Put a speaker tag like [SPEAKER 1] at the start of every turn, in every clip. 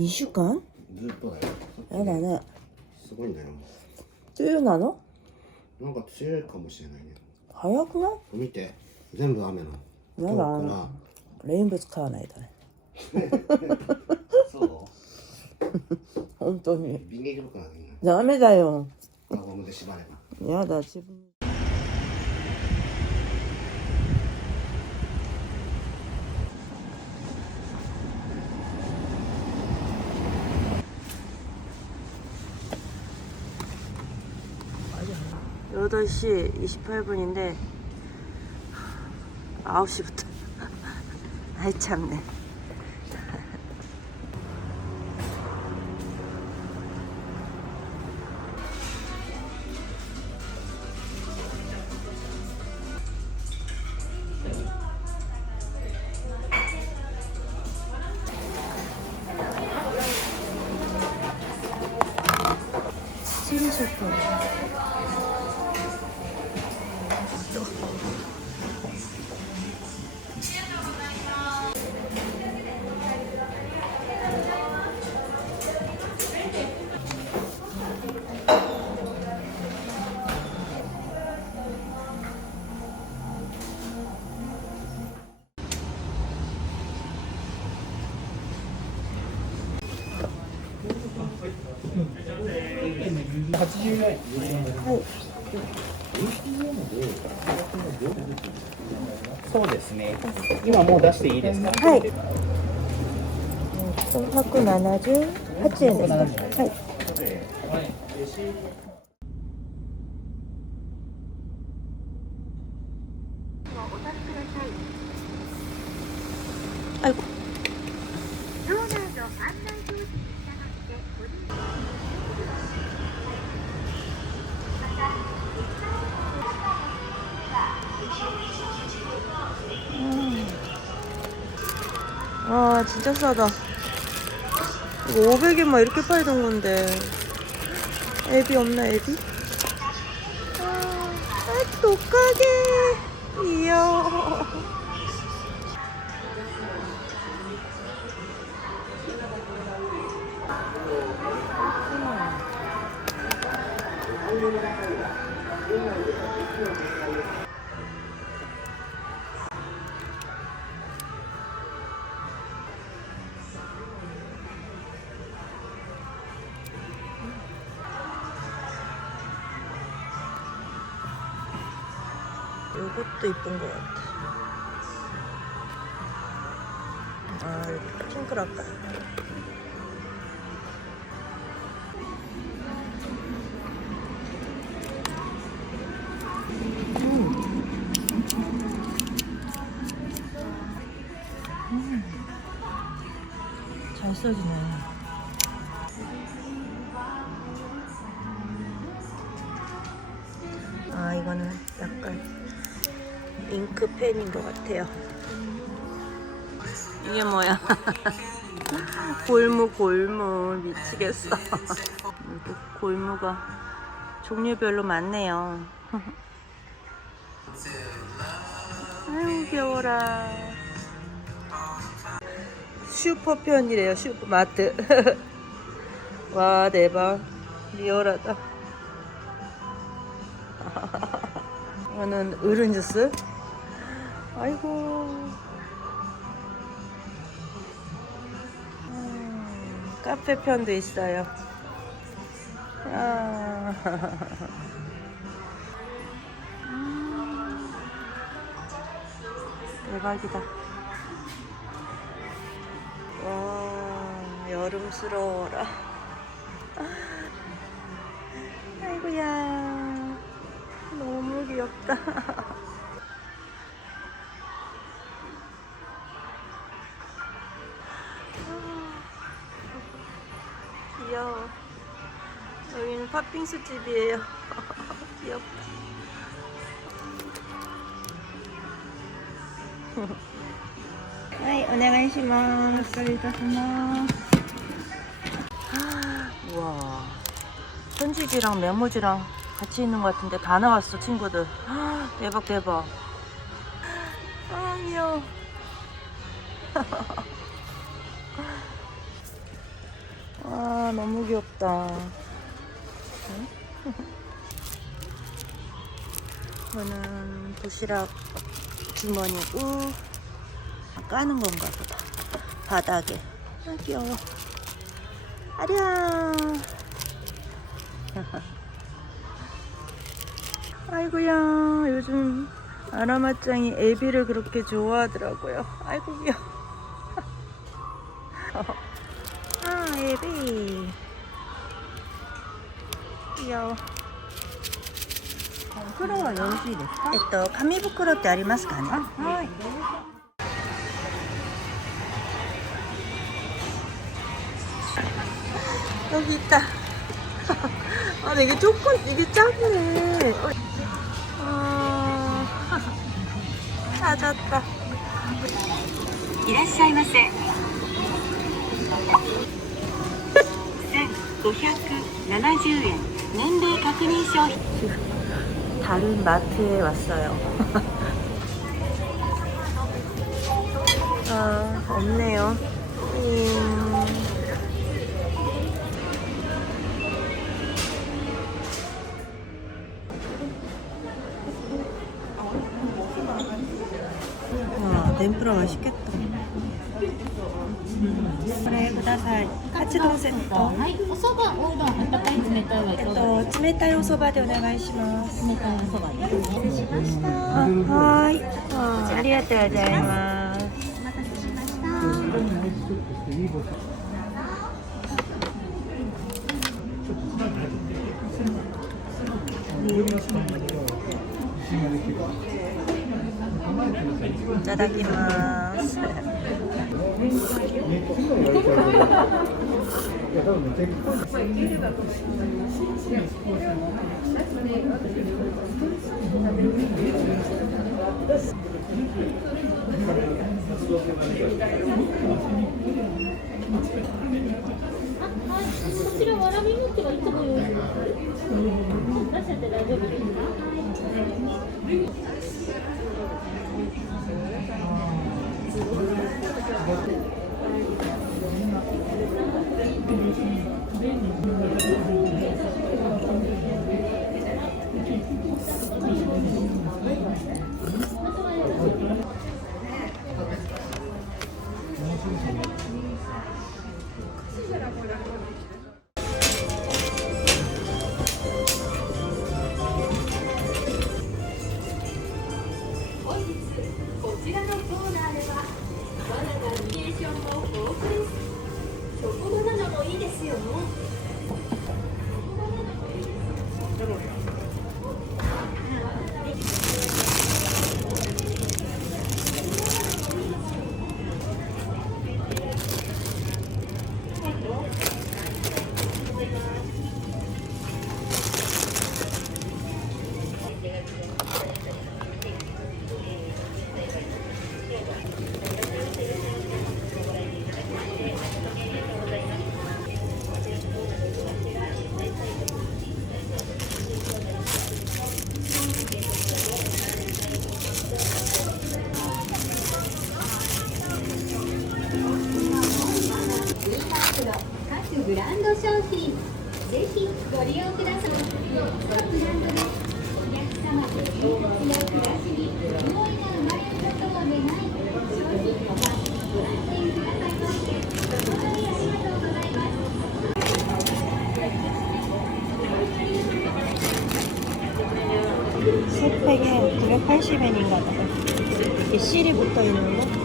[SPEAKER 1] 2週間？
[SPEAKER 2] ずっとだよ。
[SPEAKER 1] やだね。
[SPEAKER 2] すごいんだよ
[SPEAKER 1] 梅雨なの
[SPEAKER 2] なんか強いかもしれないね。
[SPEAKER 1] 早くない？
[SPEAKER 2] 見て。全部雨なの
[SPEAKER 1] やだ
[SPEAKER 2] 遠くから。
[SPEAKER 1] レインブーツ買わないとね。
[SPEAKER 2] そ
[SPEAKER 1] 本当に。
[SPEAKER 2] うビニール袋がいい
[SPEAKER 1] ダメだよ。
[SPEAKER 2] な輪ゴムで縛れば。
[SPEAKER 1] やだ自分 여덟 시 28분인데 9시부터. 아이 참네
[SPEAKER 3] そうですね。今もう出していいですか？
[SPEAKER 1] はい。178円ですか。はい。 와 진짜 싸다. 이거 500엔 이렇게 팔던 건데. 애비 없나 애비? 아, 아 독하게. 이야. 요것도 이쁜 것 같아. 아, 이거 핑크랄까? 잘 써지네. 잉크펜인 것 같아요. 이게 뭐야? 골무 골무 미치겠어. 골무가 종류별로 많네요. 아유 귀여워라. 슈퍼편이래요 슈퍼마트. 와 대박 리얼하다. 이거는 어른 주스. 아이고. 음, 카페 편도 있어요. 아. 음, 대박이다. 와, 여름스러워라. 아이고야. 너무 귀엽다. 빙수 집이에요. 귀엽다. 하이, 오네가이시마스. 우와. 편지지랑 메모지랑 같이 있는 것 같은데 다 나왔어, 친구들. 대박, 대박. 아, 귀여워. 와 너무 귀엽다. 응? 이거는 도시락 주머니고 까는 건가 보다. 바닥에. 아 귀여워. 아랴. 아이고야 요즘 아라마짱이 애비를 그렇게 좋아하더라고요. 아이고 귀여워. 귀여워.
[SPEAKER 4] 袋はよろしいですか
[SPEAKER 1] えっと紙袋ってありますかね。
[SPEAKER 4] はい
[SPEAKER 1] 여기 있다. 아, 근데 이게 조금 이게 작네. 아, 찾았다.
[SPEAKER 5] いらっしゃいませ1570円 年齢確認商品
[SPEAKER 1] 다른 마트에 왔어요. 아, 없네요. 음. 와, 덴프라 맛있겠다. 그래, 구다사이. セット。
[SPEAKER 6] はい。お蕎麦、おうどん、温かい冷たいえっと
[SPEAKER 1] 冷たいお蕎麦でお願いします。
[SPEAKER 6] 冷たいお蕎麦。失礼しました。
[SPEAKER 1] はい。ありがとうございます。だきます。
[SPEAKER 6] こちらわらび餅がいつも用意してます。出せて大丈夫ですか？
[SPEAKER 5] こ
[SPEAKER 1] 580엔인가 봐. 이렇게 실이 붙어 있는 거.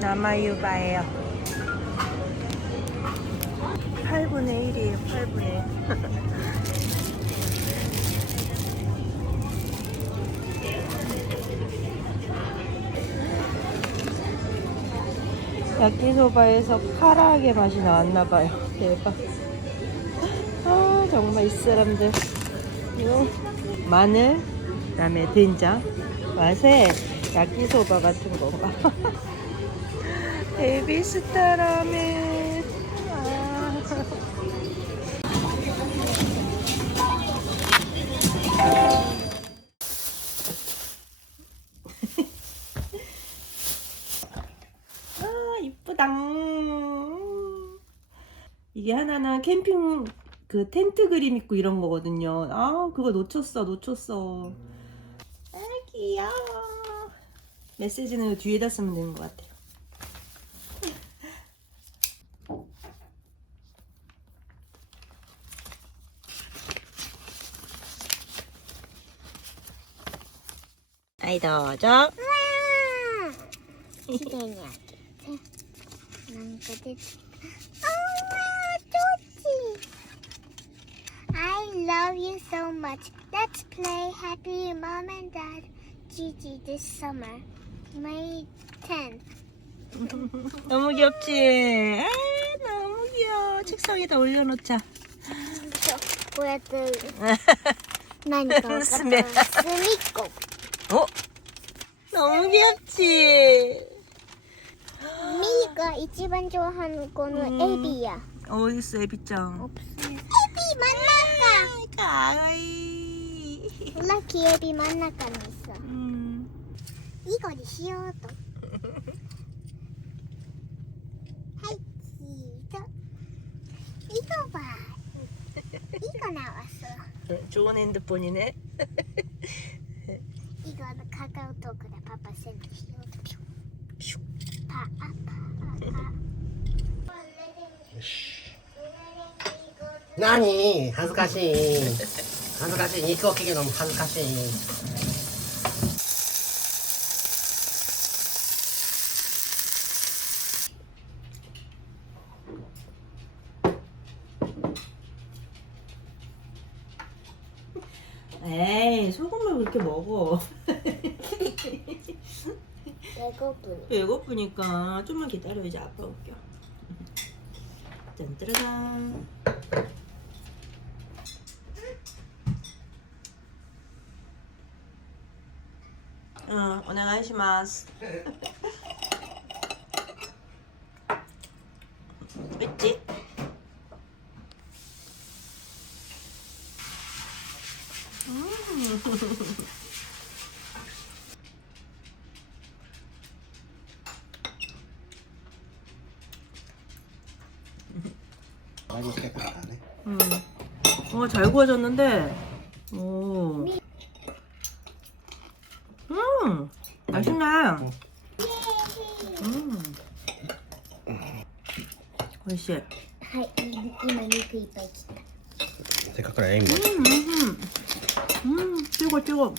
[SPEAKER 1] 남아유바예요. 8분의 1이에요, 8분의 1. 야끼소바에서 카라하게 맛이 나왔나봐요. 대박. 아, 정말 이 사람들. 마늘, 그 다음에 된장, 맛에 야끼소바 같은 건가? 에비스타 라멘. 땅. 이게 하나는 캠핑 그 텐트 그림 있고 이런 거거든요. 아, 그거 놓쳤어, 놓쳤어. 아, 귀여워. 메시지는 뒤에다 쓰면 되는 것 같아요. 아이,
[SPEAKER 4] 도저. 기대냐. 양고기 엄마 좋지 I love you so much Let's play Happy Mom and Dad Gigi this summer May 10th
[SPEAKER 1] 너무 귀엽지? 아, 너무 귀여워 책상에다 올려놓자
[SPEAKER 4] 보여드릴 난 이거 스미 꼭
[SPEAKER 1] 어? 너무 귀엽지?
[SPEAKER 4] が一番上半のこのエビや。
[SPEAKER 1] おいし
[SPEAKER 4] エビちゃん。エビ真ん中。え、さ。
[SPEAKER 1] ん。
[SPEAKER 4] イゴにしようと。はい、チー。イゴは。イゴなわす。
[SPEAKER 1] 長年でポニーね。
[SPEAKER 4] イゴのカカオトクでパパセンキしようと。
[SPEAKER 2] 何？恥ずかしい。恥ずかしい。肉を切るのも恥ずかしい。
[SPEAKER 4] に
[SPEAKER 1] 배고프니까 좀만 기다려 이제 아빠 올게요. 짠짜라잔. 응, 오네가이시마스. 있지?
[SPEAKER 2] 아 이고 깨끗하네
[SPEAKER 1] 음. 어, 잘 구워졌는데. 오. 음, 맛있네. 음. 오이시.
[SPEAKER 4] はい今肉いっぱい切った
[SPEAKER 2] せっかくからエイミ
[SPEAKER 1] 음, 음. 음, 뜨거, 뜨거.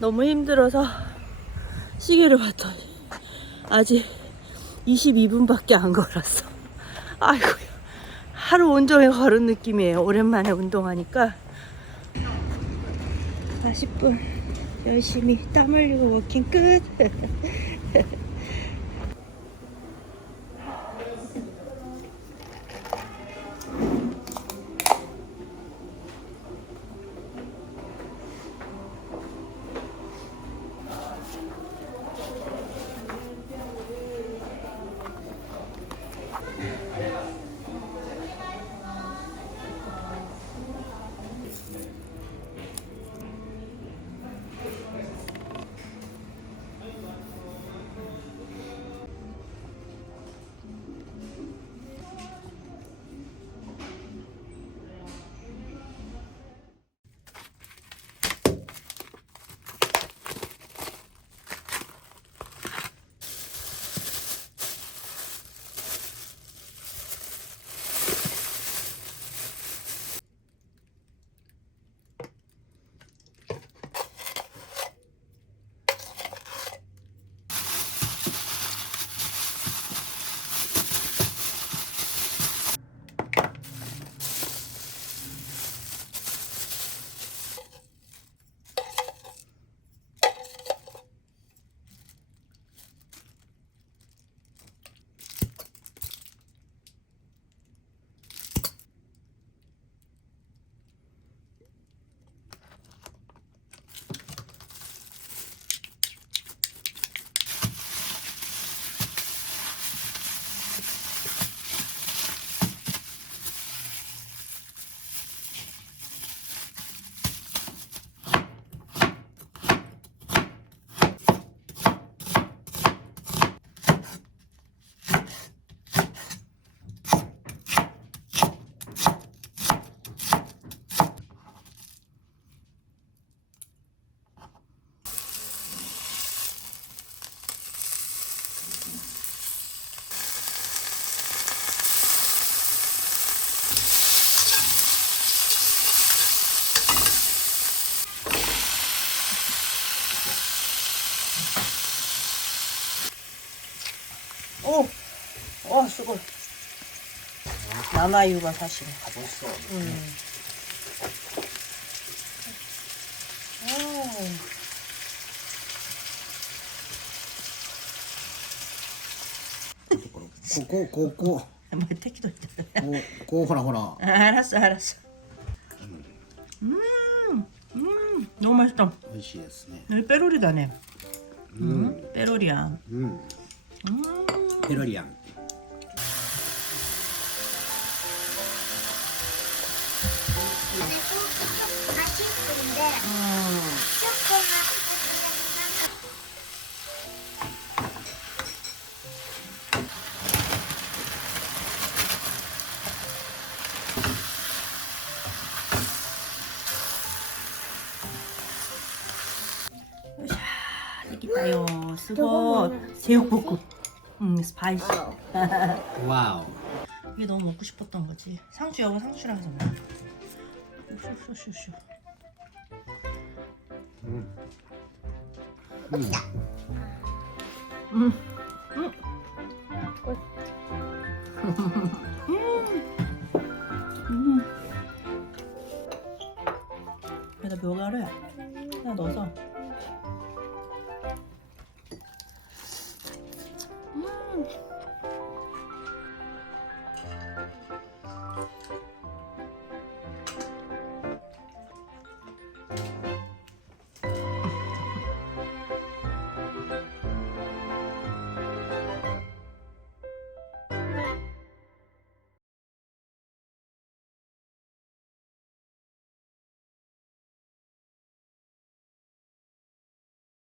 [SPEAKER 1] 너무 힘들어서 시계를 봤더니 아직 22분밖에 안 걸었어. 아이고 하루 온종일 걸은 느낌이에요. 오랜만에 운동하니까 40분 열심히 땀 흘리고 워킹 끝. 와 수고. 남아유가 사실.
[SPEAKER 2] 맛있어.
[SPEAKER 1] 음. 오.
[SPEAKER 2] ここここ
[SPEAKER 1] 뭐 택기도 있다.
[SPEAKER 2] こうこうほらほら
[SPEAKER 1] 아, 알았어, 알았어. 음, 음, 너무 맛있다.
[SPEAKER 2] 美味しいですね
[SPEAKER 1] 여기 빼로리다네. 음, 빼로리야.
[SPEAKER 2] うん
[SPEAKER 1] 음.
[SPEAKER 2] ペロリアン
[SPEAKER 1] 쓰고 제육볶음. 음 스파이시.
[SPEAKER 2] 와우.
[SPEAKER 1] 이게 너무 먹고 싶었던 거지. 상추 여보 상추랑 해서 먹어. 쇼쇼쇼쇼.
[SPEAKER 2] 음. 음.
[SPEAKER 1] 음. 음. 음. 여기다 묘가를 하나 넣어서